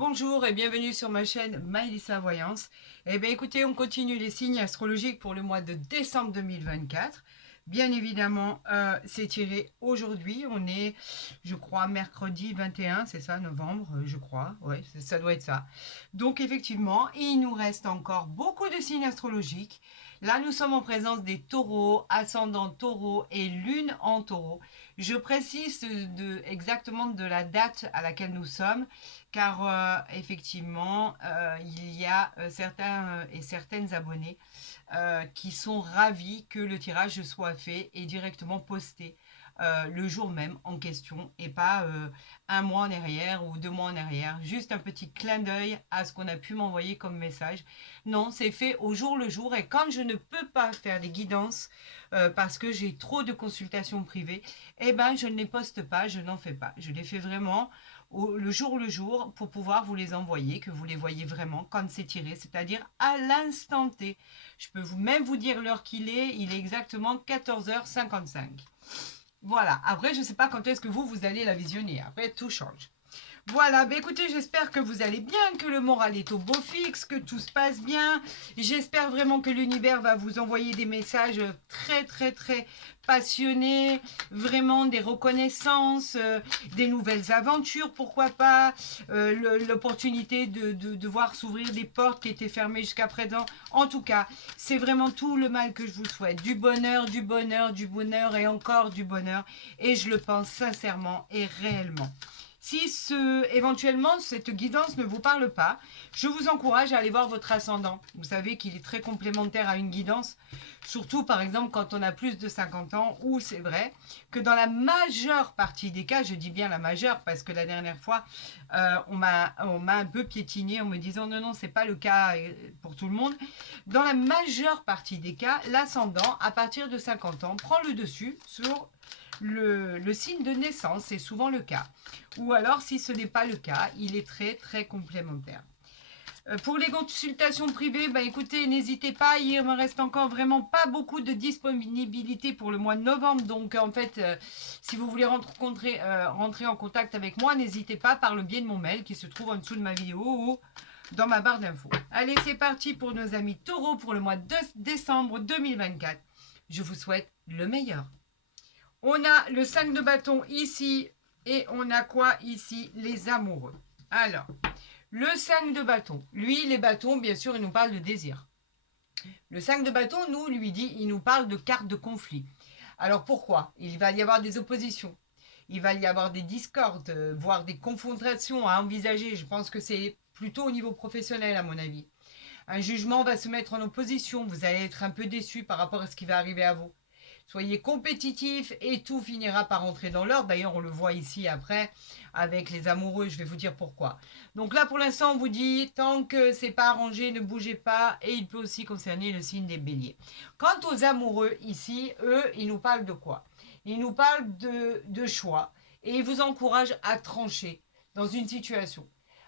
Bonjour et bienvenue sur ma chaîne Maëlissa Voyance. Eh bien écoutez, on continue les signes astrologiques pour le mois de décembre 2024. Bien évidemment, c'est tiré aujourd'hui. On est, je crois, mercredi 21, c'est ça, novembre, je crois. Oui, ça doit être ça. Donc effectivement, il nous reste encore beaucoup de signes astrologiques. Là, nous sommes en présence des taureaux, ascendant taureau et lune en taureau. Je précise exactement de la date à laquelle nous sommes car effectivement, il y a certains et certaines abonnés qui sont ravis que le tirage soit fait et directement posté le jour même en question et pas un mois en arrière ou 2 mois en arrière. Juste un petit clin d'œil à ce qu'on a pu m'envoyer comme message. Non, c'est fait au jour le jour et quand je ne peux pas faire des guidances parce que j'ai trop de consultations privées, eh ben je ne les poste pas, je n'en fais pas. Je les fais vraiment le jour pour pouvoir vous les envoyer, que vous les voyez vraiment quand c'est tiré, c'est-à-dire à l'instant T. Je peux même vous dire l'heure qu'il est, il est exactement 14h55. Voilà, après je ne sais pas quand est-ce que vous allez la visionner, après tout change. Voilà, bah écoutez, j'espère que vous allez bien, que le moral est au beau fixe, que tout se passe bien. J'espère vraiment que l'univers va vous envoyer des messages très très très passionnés, vraiment des reconnaissances, des nouvelles aventures, pourquoi pas, l'opportunité de voir s'ouvrir des portes qui étaient fermées jusqu'à présent. En tout cas, c'est vraiment tout le mal que je vous souhaite. Du bonheur, du bonheur, du bonheur et encore du bonheur. Et je le pense sincèrement et réellement. Si éventuellement cette guidance ne vous parle pas, je vous encourage à aller voir votre ascendant. Vous savez qu'il est très complémentaire à une guidance, surtout par exemple quand on a plus de 50 ans, où c'est vrai que dans la majeure partie des cas, je dis bien la majeure parce que la dernière fois, on m'a un peu piétiné en me disant non, non, c'est pas le cas pour tout le monde. Dans la majeure partie des cas, l'ascendant, à partir de 50 ans, prend le dessus sur le signe de naissance, c'est souvent le cas. Ou alors, si ce n'est pas le cas, il est très très complémentaire. Pour les consultations privées, bah écoutez, n'hésitez pas, il me reste encore vraiment pas beaucoup de disponibilité pour le mois de novembre. Donc en fait, si vous voulez rentrer en contact avec moi, n'hésitez pas par le biais de mon mail qui se trouve en dessous de ma vidéo ou dans ma barre d'infos. Allez, c'est parti pour nos amis taureaux pour le mois de décembre 2024. Je vous souhaite le meilleur. On a le 5 de bâton ici et on a quoi ici? Les amoureux. Alors, le 5 de bâton. Lui, les bâtons, bien sûr, il nous parle de désir. Le 5 de bâton, il nous parle de carte de conflit. Alors pourquoi? Il va y avoir des oppositions. Il va y avoir des discordes, voire des confrontations à envisager. Je pense que c'est plutôt au niveau professionnel, à mon avis. Un jugement va se mettre en opposition. Vous allez être un peu déçu par rapport à ce qui va arriver à vous. Soyez compétitifs et tout finira par entrer dans l'ordre. D'ailleurs, on le voit ici après avec les amoureux. Je vais vous dire pourquoi. Donc là, pour l'instant, on vous dit tant que c'est pas arrangé, ne bougez pas. Et il peut aussi concerner le signe des béliers. Quant aux amoureux ici, eux, ils nous parlent de quoi? Ils nous parlent de choix et ils vous encouragent à trancher dans une situation.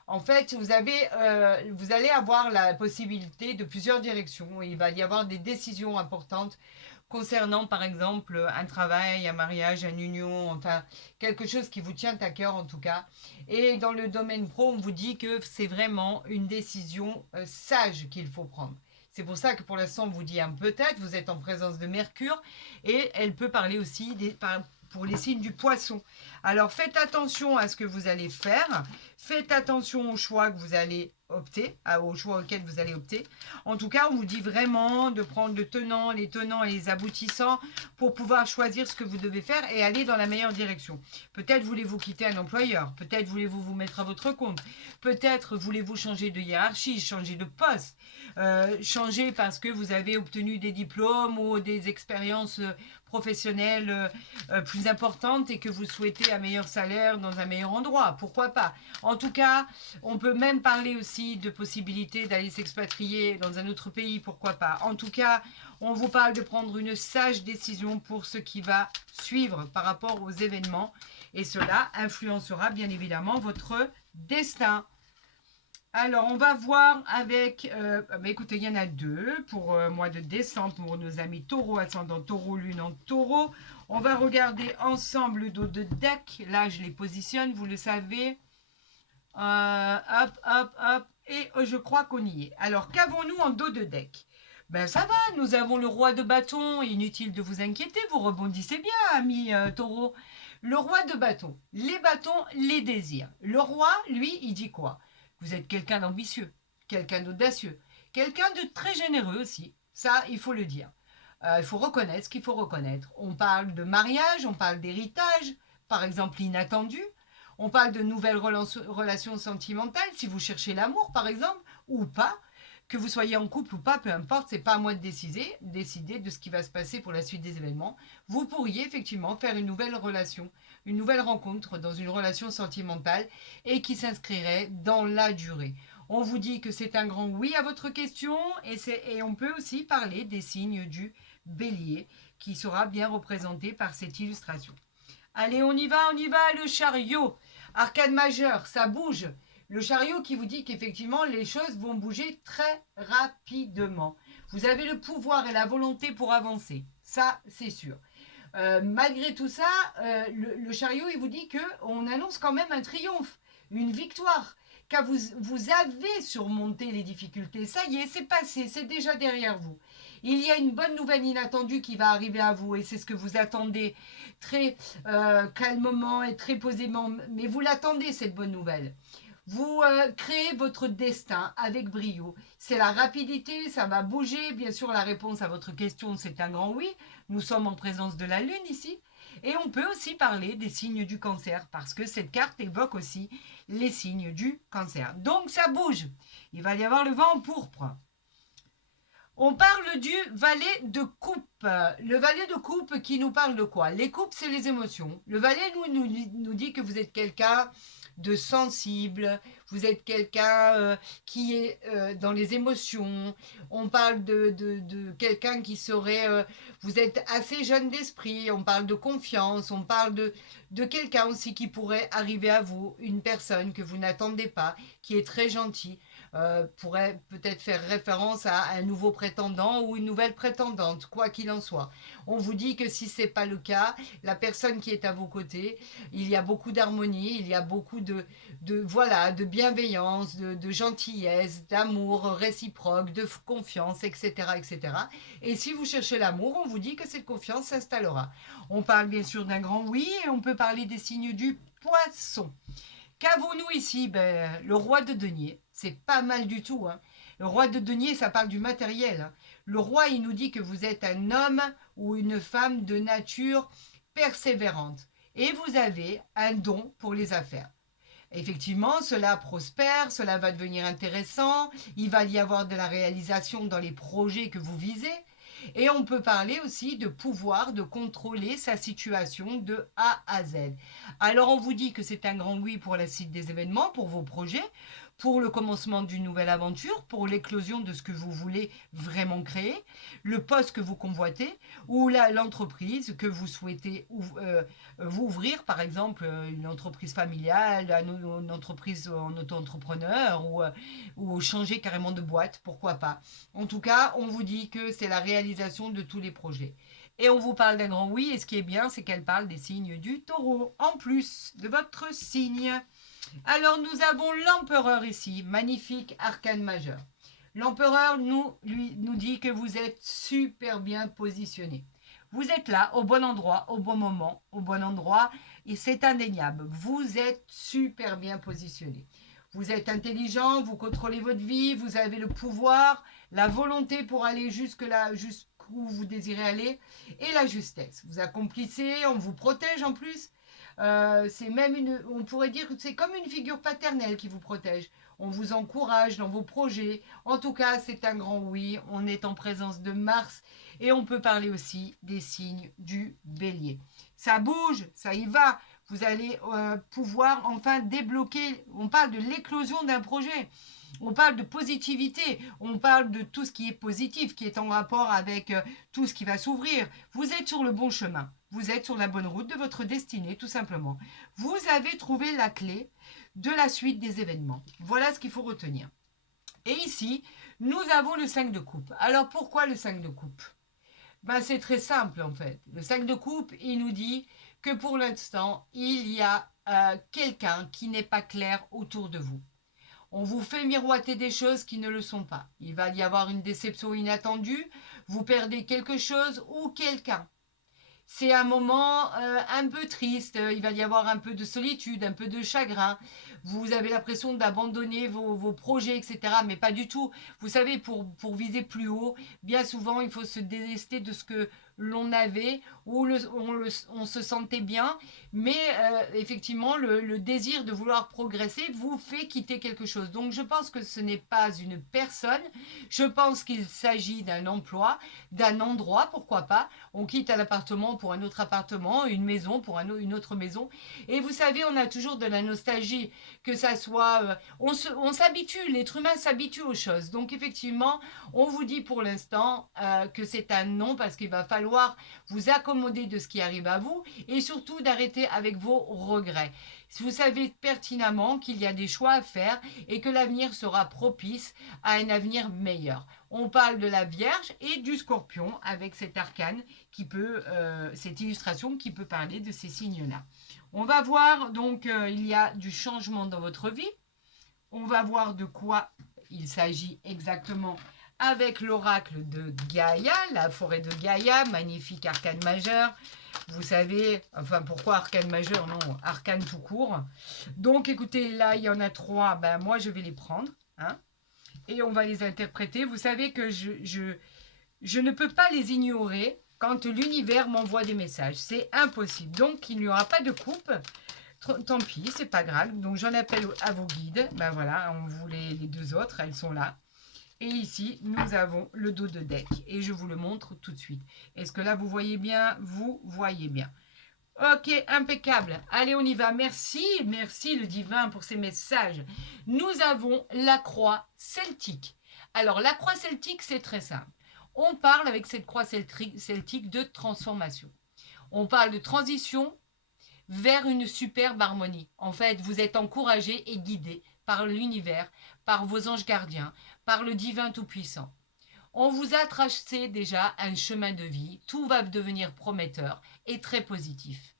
En fait, vous allez avoir la possibilité de plusieurs directions. Il va y avoir des décisions importantes concernant par exemple un travail, un mariage, une union, enfin quelque chose qui vous tient à cœur en tout cas. Et dans le domaine pro, on vous dit que c'est vraiment une décision sage qu'il faut prendre. C'est pour ça que pour l'instant, on vous dit un peut-être, vous êtes en présence de Mercure et elle peut parler aussi pour les signes du poisson. Alors faites attention à ce que vous allez faire, faites attention aux choix que vous allez opter, aux choix auxquels vous allez opter. En tout cas, on vous dit vraiment de prendre les tenants et les aboutissants pour pouvoir choisir ce que vous devez faire et aller dans la meilleure direction. Peut-être voulez-vous quitter un employeur, peut-être voulez-vous vous mettre à votre compte, peut-être voulez-vous changer de hiérarchie, changer de poste, changer parce que vous avez obtenu des diplômes ou des expériences professionnelles plus importantes et que vous souhaitez un meilleur salaire dans un meilleur endroit. Pourquoi pas? En tout cas, on peut même parler aussi de possibilité d'aller s'expatrier dans un autre pays. Pourquoi pas? En tout cas, on vous parle de prendre une sage décision pour ce qui va suivre par rapport aux événements. Et cela influencera bien évidemment votre destin. Alors, on va voir avec... écoutez, il y en a deux pour mois de décembre pour nos amis taureau, ascendant taureau, lune en taureau. On va regarder ensemble le dos de deck. Là, je les positionne, vous le savez. Hop, je crois qu'on y est. Alors, qu'avons-nous en dos de deck? Ben ça va, nous avons le roi de bâton, inutile de vous inquiéter, vous rebondissez bien, ami taureau. Le roi de bâton, les bâtons, les désirs. Le roi, lui, il dit quoi? Vous êtes quelqu'un d'ambitieux, quelqu'un d'audacieux, quelqu'un de très généreux aussi, ça, il faut le dire. Il faut reconnaître ce qu'il faut reconnaître. On parle de mariage, on parle d'héritage, par exemple inattendu. On parle de nouvelles relations sentimentales, si vous cherchez l'amour, par exemple, ou pas. Que vous soyez en couple ou pas, peu importe, c'est pas à moi de décider de ce qui va se passer pour la suite des événements. Vous pourriez effectivement faire une nouvelle relation, une nouvelle rencontre dans une relation sentimentale et qui s'inscrirait dans la durée. On vous dit que c'est un grand oui à votre question et on peut aussi parler des signes du bélier qui sera bien représenté par cette illustration. Allez, on y va, le chariot. Arcane majeur, ça bouge. Le chariot qui vous dit qu'effectivement, les choses vont bouger très rapidement. Vous avez le pouvoir et la volonté pour avancer. Ça, c'est sûr. Malgré tout ça, le chariot, il vous dit qu'on annonce quand même un triomphe, une victoire. Car vous avez surmonté les difficultés. Ça y est, c'est passé, c'est déjà derrière vous. Il y a une bonne nouvelle inattendue qui va arriver à vous et c'est ce que vous attendez très calmement et très posément. Mais vous l'attendez, cette bonne nouvelle. Vous créez votre destin avec brio. C'est la rapidité, ça va bouger. Bien sûr, la réponse à votre question, c'est un grand oui. Nous sommes en présence de la Lune ici. Et on peut aussi parler des signes du cancer, parce que cette carte évoque aussi les signes du cancer. Donc ça bouge. Il va y avoir le vent en pourpre. On parle du valet de coupe. Le valet de coupe qui nous parle de quoi? Les coupes, c'est les émotions. Le valet nous dit que vous êtes quelqu'un de sensible, vous êtes quelqu'un qui est dans les émotions. On parle de quelqu'un qui serait... vous êtes assez jeune d'esprit, on parle de confiance, on parle de quelqu'un aussi qui pourrait arriver à vous, une personne que vous n'attendez pas, qui est très gentil. Pourrait peut-être faire référence à un nouveau prétendant ou une nouvelle prétendante, quoi qu'il en soit. On vous dit que si ce n'est pas le cas, la personne qui est à vos côtés, il y a beaucoup d'harmonie, il y a beaucoup de bienveillance, de gentillesse, d'amour réciproque, de confiance, etc., etc. Et si vous cherchez l'amour, on vous dit que cette confiance s'installera. On parle bien sûr d'un grand oui et on peut parler des signes du poisson. Qu'avons-nous ici? Le roi de denier, c'est pas mal du tout. Hein. Le roi de denier, ça parle du matériel. Hein. Le roi, il nous dit que vous êtes un homme ou une femme de nature persévérante. Et vous avez un don pour les affaires. Effectivement, cela prospère, cela va devenir intéressant, il va y avoir de la réalisation dans les projets que vous visez. Et on peut parler aussi de pouvoir de contrôler sa situation de A à Z. Alors on vous dit que c'est un grand oui pour la suite des événements, pour vos projets, pour le commencement d'une nouvelle aventure, pour l'éclosion de ce que vous voulez vraiment créer, le poste que vous convoitez ou l'entreprise que vous souhaitez vous ouvrir, par exemple une entreprise familiale, une entreprise en auto-entrepreneur ou changer carrément de boîte, pourquoi pas. En tout cas, on vous dit que c'est la réalisation de tous les projets. Et on vous parle d'un grand oui, et ce qui est bien, c'est qu'elle parle des signes du taureau, en plus de votre signe. Alors, nous avons l'empereur ici, magnifique arcane majeur. L'empereur nous dit que vous êtes super bien positionné. Vous êtes là, au bon endroit, au bon moment, au bon endroit, et c'est indéniable. Vous êtes super bien positionné. Vous êtes intelligent, vous contrôlez votre vie, vous avez le pouvoir, la volonté pour aller jusque-là, jusqu'où vous désirez aller, et la justesse. Vous accomplissez, on vous protège en plus. C'est même on pourrait dire que c'est comme une figure paternelle qui vous protège. On vous encourage dans vos projets. En tout cas, c'est un grand oui. On est en présence de Mars et on peut parler aussi des signes du bélier. Ça bouge, ça y va. Vous allez pouvoir enfin débloquer. On parle de l'éclosion d'un projet. On parle de positivité, on parle de tout ce qui est positif, qui est en rapport avec tout ce qui va s'ouvrir. Vous êtes sur le bon chemin, vous êtes sur la bonne route de votre destinée, tout simplement. Vous avez trouvé la clé de la suite des événements. Voilà ce qu'il faut retenir. Et ici, nous avons le 5 de coupe. Alors pourquoi le 5 de coupe? C'est très simple en fait. Le 5 de coupe, il nous dit que pour l'instant, il y a quelqu'un qui n'est pas clair autour de vous. On vous fait miroiter des choses qui ne le sont pas. Il va y avoir une déception inattendue. Vous perdez quelque chose ou quelqu'un. C'est un moment un peu triste, il va y avoir un peu de solitude, un peu de chagrin. Vous avez l'impression d'abandonner vos projets, etc. Mais pas du tout. Vous savez, pour viser plus haut, bien souvent, il faut se délester de ce que l'on avait, où on se sentait bien. Mais effectivement, le désir de vouloir progresser vous fait quitter quelque chose. Donc je pense que ce n'est pas une personne. Je pense qu'il s'agit d'un emploi, d'un endroit, pourquoi pas. On quitte un appartement pour un autre appartement, une maison pour une autre maison. Et vous savez, on a toujours de la nostalgie, que ça soit... on s'habitue, l'être humain s'habitue aux choses. Donc effectivement, on vous dit pour l'instant que c'est un non parce qu'il va falloir vous accommoder de ce qui arrive à vous et surtout d'arrêter avec vos regrets. Vous savez pertinemment qu'il y a des choix à faire et que l'avenir sera propice à un avenir meilleur. On parle de la Vierge et du Scorpion avec cet arcane qui peut, cette illustration qui peut parler de ces signes-là. On va voir donc il y a du changement dans votre vie. On va voir de quoi il s'agit exactement avec l'oracle de Gaïa, la forêt de Gaïa, magnifique arcane majeur. Vous savez, enfin pourquoi arcane majeur? Non, arcane tout court. Donc écoutez, là il y en a 3, ben moi je vais les prendre. Hein, et on va les interpréter. Vous savez que je ne peux pas les ignorer quand l'univers m'envoie des messages. C'est impossible. Donc, il n'y aura pas de coupe. Tant pis, c'est pas grave. Donc, j'en appelle à vos guides. Ben voilà, on voulait les 2 autres, elles sont là. Et ici, nous avons le dos de deck. Et je vous le montre tout de suite. Est-ce que là, vous voyez bien? Vous voyez bien. Ok, impeccable. Allez, on y va. Merci, merci le divin pour ces messages. Nous avons la croix celtique. Alors, la croix celtique, c'est très simple. On parle avec cette croix celtique de transformation. On parle de transition vers une superbe harmonie. En fait, vous êtes encouragé et guidé par l'univers, par vos anges gardiens, par le divin tout-puissant. On vous a tracé déjà un chemin de vie. Tout va devenir prometteur et très positif.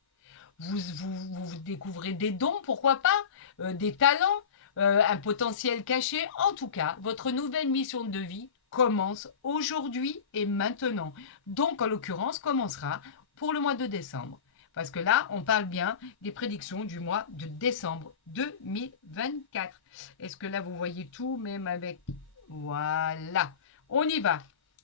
Vous découvrez des dons, pourquoi pas, des talents, un potentiel caché. En tout cas, votre nouvelle mission de vie commence aujourd'hui et maintenant. Donc, en l'occurrence, commencera pour le mois de décembre. Parce que là, on parle bien des prédictions du mois de décembre 2024. Est-ce que là, vous voyez tout, même avec... Voilà. On y va.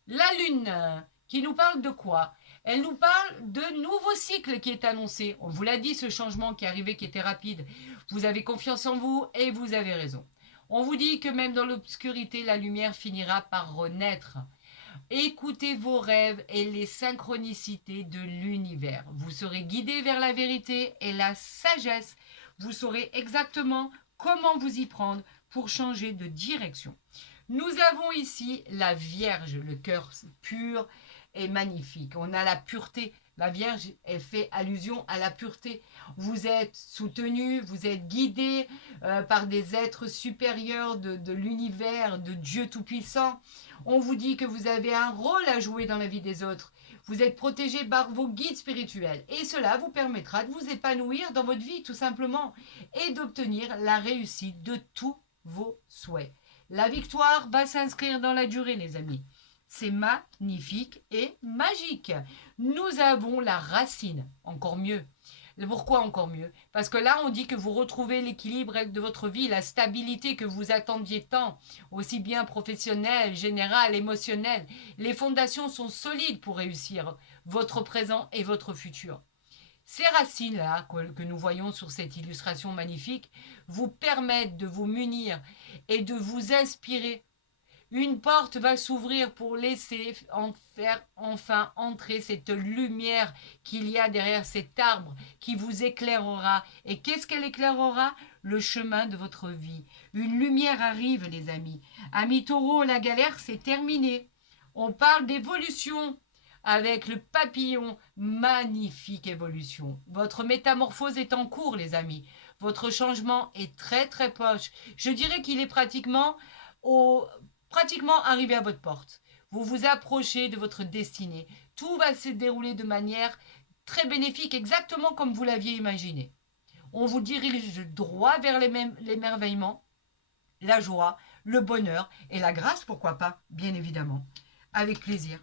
La Lune, qui nous parle de quoi? Elle nous parle de nouveau cycle qui est annoncé. On vous l'a dit, ce changement qui est arrivé, qui était rapide. Vous avez confiance en vous et vous avez raison. On vous dit que même dans l'obscurité, la lumière finira par renaître. Écoutez vos rêves et les synchronicités de l'univers. Vous serez guidé vers la vérité et la sagesse. Vous saurez exactement comment vous y prendre pour changer de direction. Nous avons ici la Vierge, le cœur pur et magnifique. On a la pureté. La Vierge, elle fait allusion à la pureté. Vous êtes soutenu, vous êtes guidé par des êtres supérieurs de l'univers, de Dieu Tout-Puissant. On vous dit que vous avez un rôle à jouer dans la vie des autres. Vous êtes protégé par vos guides spirituels. Et cela vous permettra de vous épanouir dans votre vie, tout simplement, et d'obtenir la réussite de tous vos souhaits. La victoire va s'inscrire dans la durée, les amis. C'est magnifique et magique. Nous avons la racine, encore mieux. Pourquoi encore mieux? Parce que là, on dit que vous retrouvez l'équilibre de votre vie, la stabilité que vous attendiez tant, aussi bien professionnelle, générale, émotionnelle. Les fondations sont solides pour réussir votre présent et votre futur. Ces racines-là que nous voyons sur cette illustration magnifique vous permettent de vous munir et de vous inspirer. Une porte va s'ouvrir pour laisser faire enfin entrer cette lumière qu'il y a derrière cet arbre qui vous éclairera. Et qu'est-ce qu'elle éclairera? Le chemin de votre vie. Une lumière arrive, les amis. Amis taureaux, la galère, c'est terminé. On parle d'évolution avec le papillon. Magnifique évolution. Votre métamorphose est en cours, les amis. Votre changement est très très proche. Je dirais qu'il est pratiquement arrivé à votre porte. Vous vous approchez de votre destinée. Tout va se dérouler de manière très bénéfique, exactement comme vous l'aviez imaginé. On vous dirige droit vers l'émerveillement. la joie, le bonheur et la grâce, pourquoi pas, bien évidemment, avec plaisir.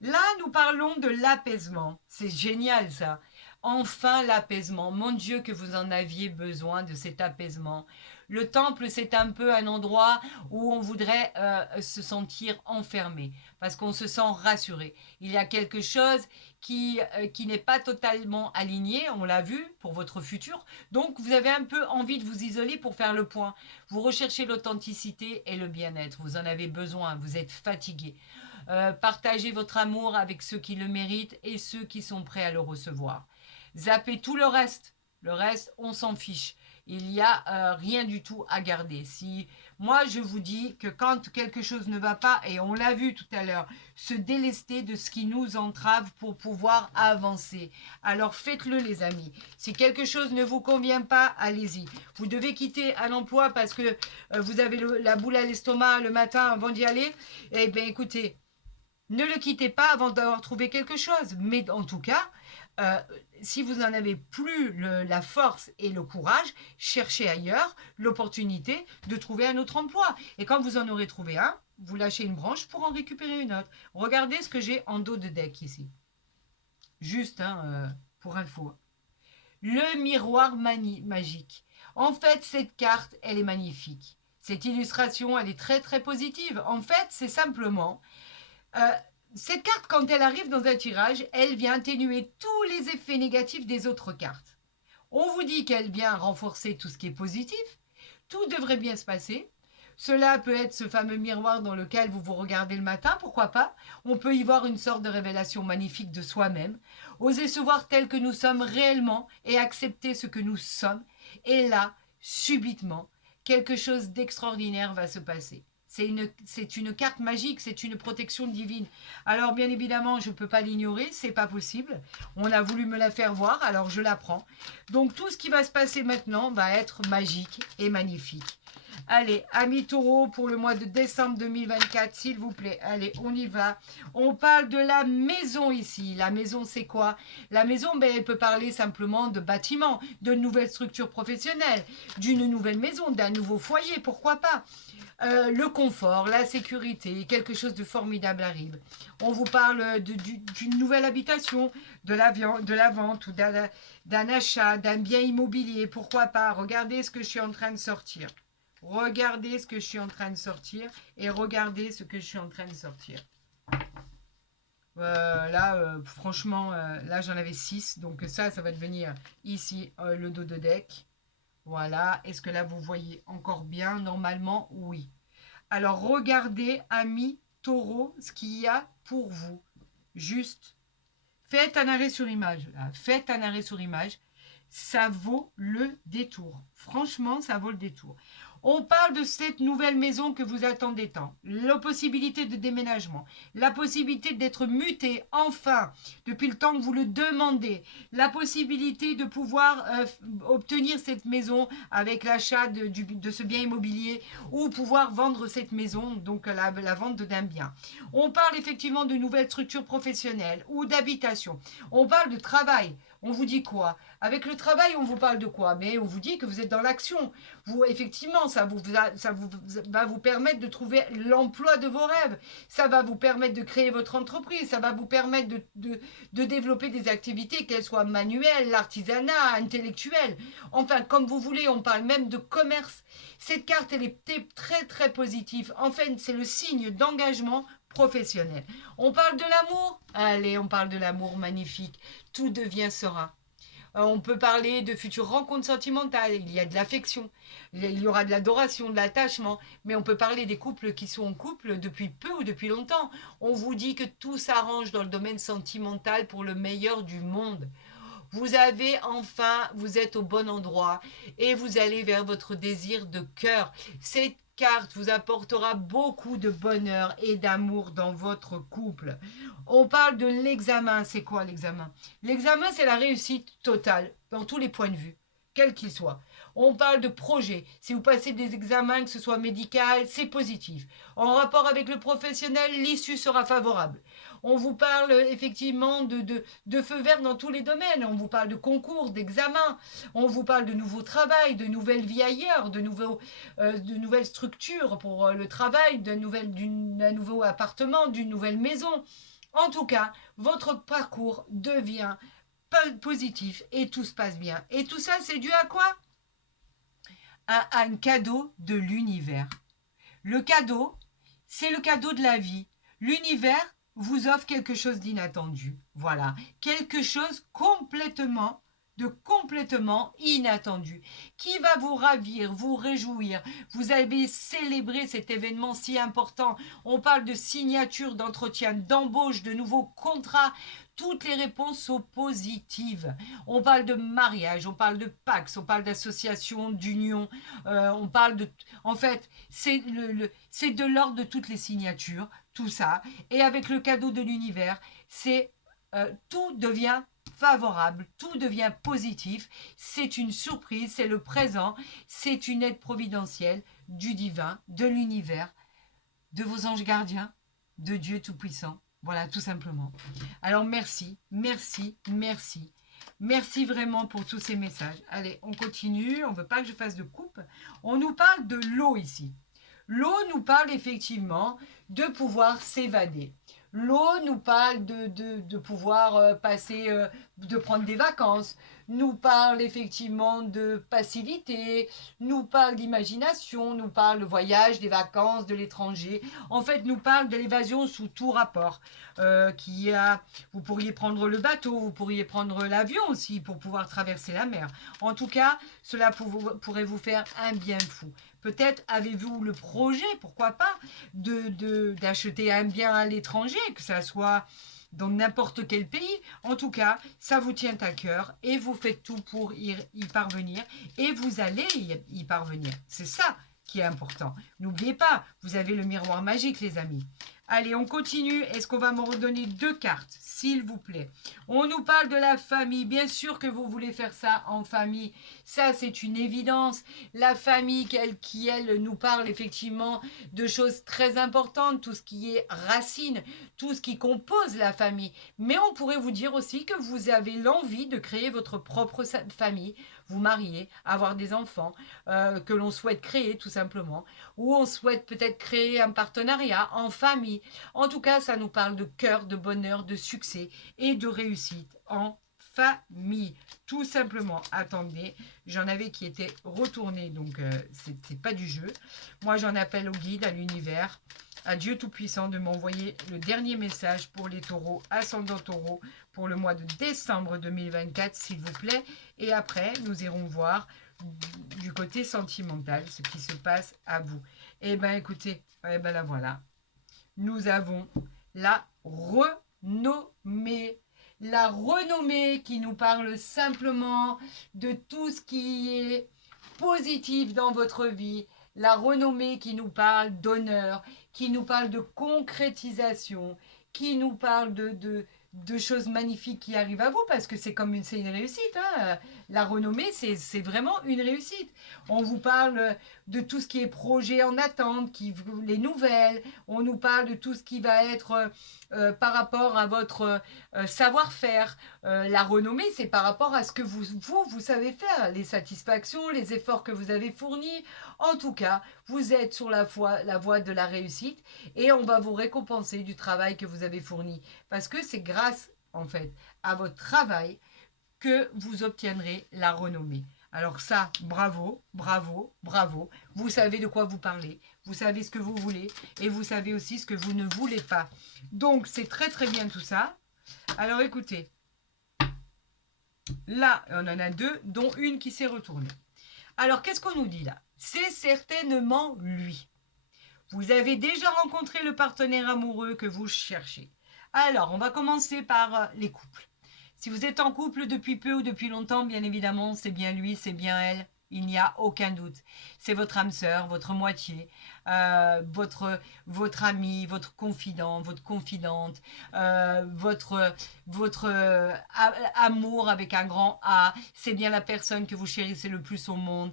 Là, nous parlons de l'apaisement. C'est génial ça. Enfin l'apaisement. Mon Dieu, que vous en aviez besoin de cet apaisement. Le temple, c'est un peu un endroit où on voudrait se sentir enfermé, parce qu'on se sent rassuré. Il y a quelque chose qui n'est pas totalement aligné, on l'a vu, pour votre futur. Donc, vous avez un peu envie de vous isoler pour faire le point. Vous recherchez l'authenticité et le bien-être. Vous en avez besoin, vous êtes fatigué. Partagez votre amour avec ceux qui le méritent et ceux qui sont prêts à le recevoir. Zappez tout le reste. Le reste, on s'en fiche. Il n'y a rien du tout à garder. Si moi, je vous dis que quand quelque chose ne va pas, et on l'a vu tout à l'heure, se délester de ce qui nous entrave pour pouvoir avancer. Alors faites-le, les amis. Si quelque chose ne vous convient pas, allez-y. Vous devez quitter un emploi parce que vous avez la boule à l'estomac le matin avant d'y aller. Eh bien, écoutez, ne le quittez pas avant d'avoir trouvé quelque chose. Mais en tout cas, euh, si vous n'en avez plus la force et le courage, cherchez ailleurs l'opportunité de trouver un autre emploi. Et quand vous en aurez trouvé un, vous lâchez une branche pour en récupérer une autre. Regardez ce que j'ai en dos de deck ici. Juste pour info. Le miroir magique. En fait, cette carte, elle est magnifique. Cette illustration, elle est très très positive. En fait, c'est simplement cette carte, quand elle arrive dans un tirage, elle vient atténuer tous les effets négatifs des autres cartes. On vous dit qu'elle vient renforcer tout ce qui est positif. Tout devrait bien se passer. Cela peut être ce fameux miroir dans lequel vous vous regardez le matin, pourquoi pas. On peut y voir une sorte de révélation magnifique de soi-même. Oser se voir tel que nous sommes réellement et accepter ce que nous sommes. Et là, subitement, quelque chose d'extraordinaire va se passer. C'est une carte magique, c'est une protection divine. Alors bien évidemment, je ne peux pas l'ignorer, c'est pas possible. On a voulu me la faire voir, alors je la prends. Donc tout ce qui va se passer maintenant va être magique et magnifique. Allez, amis taureaux, pour le mois de décembre 2024, s'il vous plaît. Allez, on y va. On parle de la maison ici. La maison, c'est quoi? La maison, elle peut parler simplement de bâtiment, de nouvelles structures professionnelles, d'une nouvelle maison, d'un nouveau foyer, pourquoi pas. Le confort, la sécurité, quelque chose de formidable arrive. On vous parle d'une nouvelle habitation, de la vente ou d'un achat, d'un bien immobilier, pourquoi pas. Regardez ce que je suis en train de sortir. Regardez ce que je suis en train de sortir et regardez ce que je suis en train de sortir. Là, franchement, là j'en avais 6, donc ça va devenir ici le dos de deck. Voilà, est-ce que là vous voyez encore bien? Normalement, oui. Alors regardez, amis taureaux, ce qu'il y a pour vous. Juste, faites un arrêt sur image. Là. Faites un arrêt sur image. Ça vaut le détour. Franchement, ça vaut le détour. On parle de cette nouvelle maison que vous attendez tant. La possibilité de déménagement. La possibilité d'être muté, enfin, depuis le temps que vous le demandez. La possibilité de pouvoir obtenir cette maison avec l'achat de ce bien immobilier ou pouvoir vendre cette maison, donc la vente d'un bien. On parle effectivement de nouvelles structures professionnelles ou d'habitation. On parle de travail. On vous dit quoi? Avec le travail, on vous parle de quoi? Mais on vous dit que vous êtes dans l'action. Vous, effectivement, ça va vous permettre de trouver l'emploi de vos rêves. Ça va vous permettre de créer votre entreprise. Ça va vous permettre de développer des activités, qu'elles soient manuelles, l'artisanat, intellectuelles. Enfin, comme vous voulez, on parle même de commerce. Cette carte, elle est très, très positive. En fait, c'est le signe d'engagement professionnel. On parle de l'amour? Allez, on parle de l'amour magnifique. Tout devient sera. On peut parler de futures rencontres sentimentales. Il y a de l'affection. Il y aura de l'adoration, de l'attachement. Mais on peut parler des couples qui sont en couple depuis peu ou depuis longtemps. On vous dit que tout s'arrange dans le domaine sentimental pour le meilleur du monde. Vous avez enfin, vous êtes au bon endroit et vous allez vers votre désir de cœur. Cette carte vous apportera beaucoup de bonheur et d'amour dans votre couple. On parle de l'examen. C'est quoi l'examen? L'examen, c'est la réussite totale dans tous les points de vue, quel qu'il soit. On parle de projet. Si vous passez des examens, que ce soit médical, c'est positif. En rapport avec le professionnel, l'issue sera favorable. On vous parle effectivement de feu vert dans tous les domaines. On vous parle de concours, d'examens. On vous parle de nouveaux travail, de nouvelles vies ailleurs, de nouvelles structures pour le travail, d'un nouveau appartement, d'une nouvelle maison. En tout cas, votre parcours devient positif et tout se passe bien. Et tout ça, c'est dû à quoi? À un cadeau de l'univers. Le cadeau, c'est le cadeau de la vie. L'univers vous offre quelque chose d'inattendu. Voilà, quelque chose complètement inattendu, qui va vous ravir, vous réjouir. Vous avez célébré cet événement si important. On parle de signature, d'entretien, d'embauche, de nouveaux contrats. Toutes les réponses sont positives. On parle de mariage, on parle de Pax, on parle d'association, d'union, on parle de... En fait, c'est de l'ordre de toutes les signatures, tout ça. Et avec le cadeau de l'univers, tout devient favorable, tout devient positif. C'est une surprise, c'est le présent, c'est une aide providentielle du divin, de l'univers, de vos anges gardiens, de Dieu Tout-Puissant. Voilà, tout simplement. Alors merci, merci, merci. Merci vraiment pour tous ces messages. Allez, on continue. On ne veut pas que je fasse de coupe. On nous parle de l'eau ici. L'eau nous parle effectivement de pouvoir s'évader. L'eau nous parle de pouvoir passer, de prendre des vacances, nous parle effectivement de passivité, nous parle d'imagination, nous parle de voyage, des vacances, de l'étranger. En fait, nous parle de l'évasion sous tout rapport. Vous pourriez prendre le bateau, vous pourriez prendre l'avion aussi pour pouvoir traverser la mer. En tout cas, cela pourrait vous faire un bien fou. Peut-être avez-vous le projet, pourquoi pas, d'acheter un bien à l'étranger, que ça soit dans n'importe quel pays. En tout cas, ça vous tient à cœur et vous faites tout pour y parvenir et vous allez y parvenir. C'est ça qui est important. N'oubliez pas, vous avez le miroir magique, les amis. Allez, on continue. Est-ce qu'on va me redonner 2 cartes, s'il vous plaît? On nous parle de la famille. Bien sûr que vous voulez faire ça en famille. Ça, c'est une évidence. La famille, elle nous parle effectivement de choses très importantes. Tout ce qui est racine, tout ce qui compose la famille. Mais on pourrait vous dire aussi que vous avez l'envie de créer votre propre famille, vous marier, avoir des enfants, que l'on souhaite créer tout simplement, ou on souhaite peut-être créer un partenariat en famille. En tout cas, ça nous parle de cœur, de bonheur, de succès et de réussite en famille. Tout simplement. Attendez, j'en avais qui étaient retournés, donc c'est pas du jeu. Moi, j'en appelle au guide, à l'univers, à Dieu Tout-Puissant de m'envoyer le dernier message pour les taureaux, ascendant taureau, pour le mois de décembre 2024, s'il vous plaît. Et après, nous irons voir du côté sentimental ce qui se passe à vous. Eh bien, écoutez, eh ben la voilà. Nous avons la renommée. La renommée qui nous parle simplement de tout ce qui est positif dans votre vie. La renommée qui nous parle d'honneur, qui nous parle de concrétisation, qui nous parle de choses magnifiques qui arrivent à vous, parce que c'est une réussite. Hein. La renommée, c'est vraiment une réussite. On vous parle de tout ce qui est projet en attente, les nouvelles. On nous parle de tout ce qui va être par rapport à votre savoir-faire. La renommée, c'est par rapport à ce que vous savez faire, les satisfactions, les efforts que vous avez fournis. En tout cas, vous êtes sur la voie de la réussite et on va vous récompenser du travail que vous avez fourni. Parce que c'est grâce, en fait, à votre travail que vous obtiendrez la renommée. Alors ça, bravo, bravo, bravo. Vous savez de quoi vous parlez, vous savez ce que vous voulez et vous savez aussi ce que vous ne voulez pas. Donc, c'est très très bien tout ça. Alors écoutez, là, on en a 2, dont une qui s'est retournée. Alors, qu'est-ce qu'on nous dit là? C'est certainement lui. Vous avez déjà rencontré le partenaire amoureux que vous cherchez. Alors, on va commencer par les couples. Si vous êtes en couple depuis peu ou depuis longtemps, bien évidemment, c'est bien lui, c'est bien elle. Il n'y a aucun doute. C'est votre âme sœur, votre moitié, votre ami, votre confident, votre confidente, votre amour avec un grand A. C'est bien la personne que vous chérissez le plus au monde.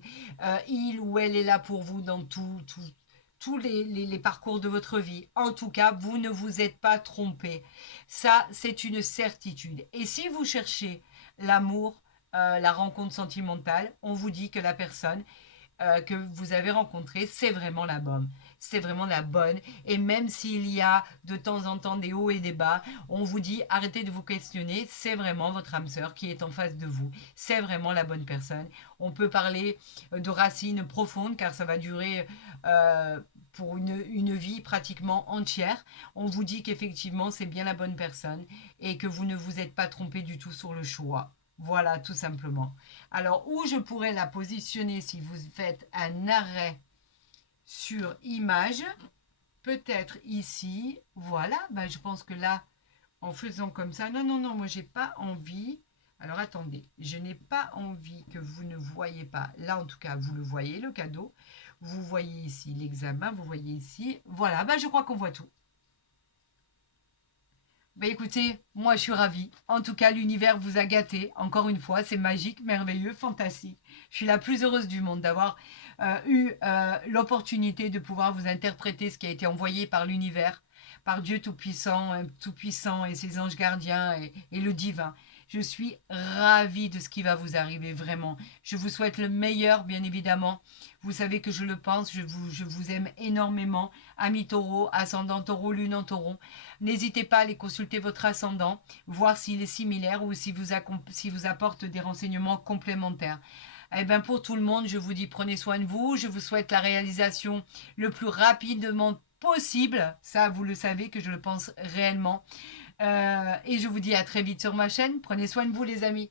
Il ou elle est là pour vous dans tous les parcours de votre vie. En tout cas, vous ne vous êtes pas trompé. Ça, c'est une certitude. Et si vous cherchez l'amour, la rencontre sentimentale, on vous dit que la personne que vous avez rencontrée, c'est vraiment la bonne. C'est vraiment la bonne. Et même s'il y a de temps en temps des hauts et des bas, on vous dit arrêtez de vous questionner. C'est vraiment votre âme sœur qui est en face de vous. C'est vraiment la bonne personne. On peut parler de racines profondes car ça va durer pour une vie pratiquement entière. On vous dit qu'effectivement c'est bien la bonne personne et que vous ne vous êtes pas trompé du tout sur le choix. Voilà, tout simplement. Alors, où je pourrais la positionner si vous faites un arrêt sur image, peut-être ici, voilà, ben, je pense que là, en faisant comme ça, non, non, non, moi, j'ai pas envie. Alors, attendez, je n'ai pas envie que vous ne voyez pas. Là, en tout cas, vous le voyez, le cadeau. Vous voyez ici l'examen, vous voyez ici. Voilà, ben, je crois qu'on voit tout. Bah écoutez, moi je suis ravie. En tout cas, l'univers vous a gâté. Encore une fois, c'est magique, merveilleux, fantastique. Je suis la plus heureuse du monde d'avoir eu l'opportunité de pouvoir vous interpréter ce qui a été envoyé par l'univers, par Dieu Tout-Puissant, Tout-Puissant et ses anges gardiens et le divin. Je suis ravie de ce qui va vous arriver, vraiment. Je vous souhaite le meilleur, bien évidemment. Vous savez que je le pense, je vous aime énormément. Amis taureau, ascendant taureau, lune en taureau. N'hésitez pas à aller consulter votre ascendant, voir s'il est similaire ou si vous apporte des renseignements complémentaires. Eh bien, pour tout le monde, je vous dis prenez soin de vous. Je vous souhaite la réalisation le plus rapidement possible. Ça, vous le savez que je le pense réellement. Et je vous dis à très vite sur ma chaîne. Prenez soin de vous, les amis.